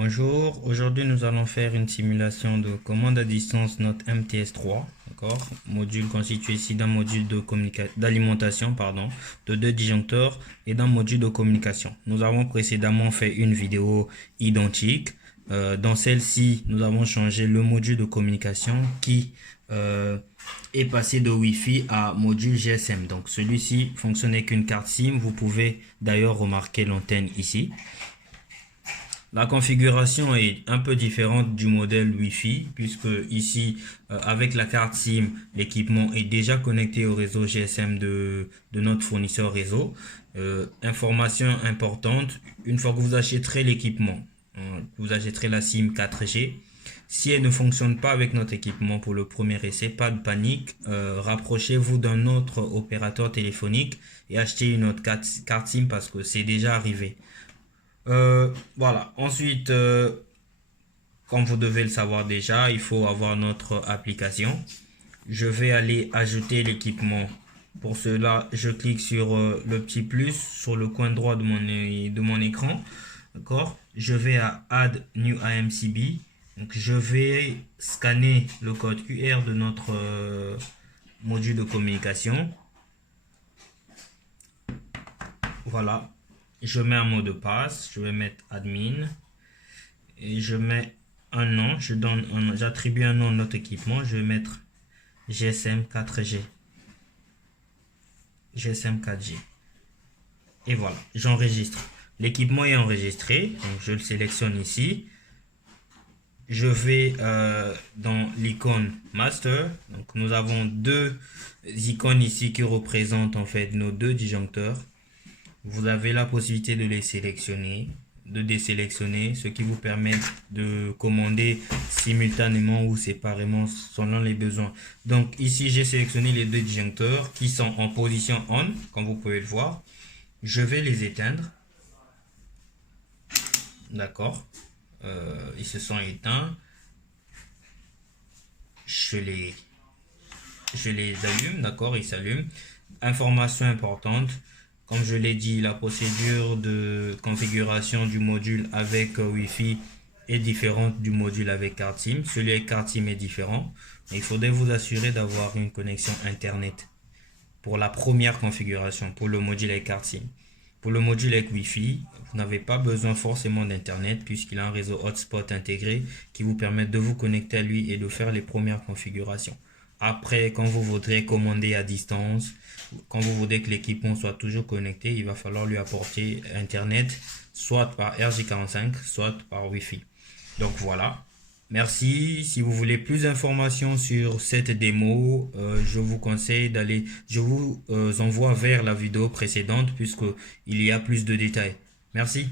Bonjour, aujourd'hui nous allons faire une simulation de commande à distance Note MTS3, d'accord? Module constitué ici d'un module d'alimentation, de deux disjoncteurs et d'un module de communication. Nous avons précédemment fait une vidéo identique. Dans celle-ci, nous avons changé le module de communication qui est passé de Wi-Fi à module GSM. Donc celui-ci fonctionne avec une carte SIM. Vous pouvez d'ailleurs remarquer l'antenne ici. La configuration est un peu différente du modèle Wi-Fi puisque ici avec la carte SIM l'équipement est déjà connecté au réseau GSM de notre fournisseur réseau. Information importante, une fois que vous achèterez l'équipement, vous achèterez la SIM 4G. Si elle ne fonctionne pas avec notre équipement pour le premier essai, pas de panique, rapprochez-vous d'un autre opérateur téléphonique et achetez une autre carte SIM parce que c'est déjà arrivé. Voilà. Ensuite, comme vous devez le savoir déjà, il faut avoir notre application. Je vais aller ajouter l'équipement. Pour cela, je clique sur le petit plus sur le coin droit de mon écran. D'accord? Je vais à Add New AMCB. Donc, je vais scanner le code QR de notre module de communication. Voilà. Je mets un mot de passe, je vais mettre admin et je mets un nom, j'attribue un nom à notre équipement, je vais mettre GSM 4G. GSM 4G. Et voilà, j'enregistre. L'équipement est enregistré, donc je le sélectionne ici. Je vais dans l'icône master. Donc nous avons deux icônes ici qui représentent en fait nos deux disjoncteurs. Vous avez la possibilité de les sélectionner, de désélectionner, ce qui vous permet de commander simultanément ou séparément selon les besoins. Donc ici, j'ai sélectionné les deux disjoncteurs qui sont en position on, comme vous pouvez le voir. Je vais les éteindre. D'accord. Ils se sont éteints. Je les allume, d'accord, ils s'allument. Information importante. Comme je l'ai dit, la procédure de configuration du module avec Wi-Fi est différente du module avec carte SIM. Celui avec carte SIM est différent. Il faudrait vous assurer d'avoir une connexion Internet pour la première configuration, pour le module avec carte SIM. Pour le module avec Wi-Fi, vous n'avez pas besoin forcément d'Internet puisqu'il a un réseau hotspot intégré qui vous permet de vous connecter à lui et de faire les premières configurations. Après, quand vous voudrez commander à distance, quand vous voudrez que l'équipement soit toujours connecté, il va falloir lui apporter Internet, soit par RJ45, soit par Wi-Fi. Donc voilà. Merci. Si vous voulez plus d'informations sur cette démo, je vous conseille d'aller, je vous envoie vers la vidéo précédente puisque il y a plus de détails. Merci.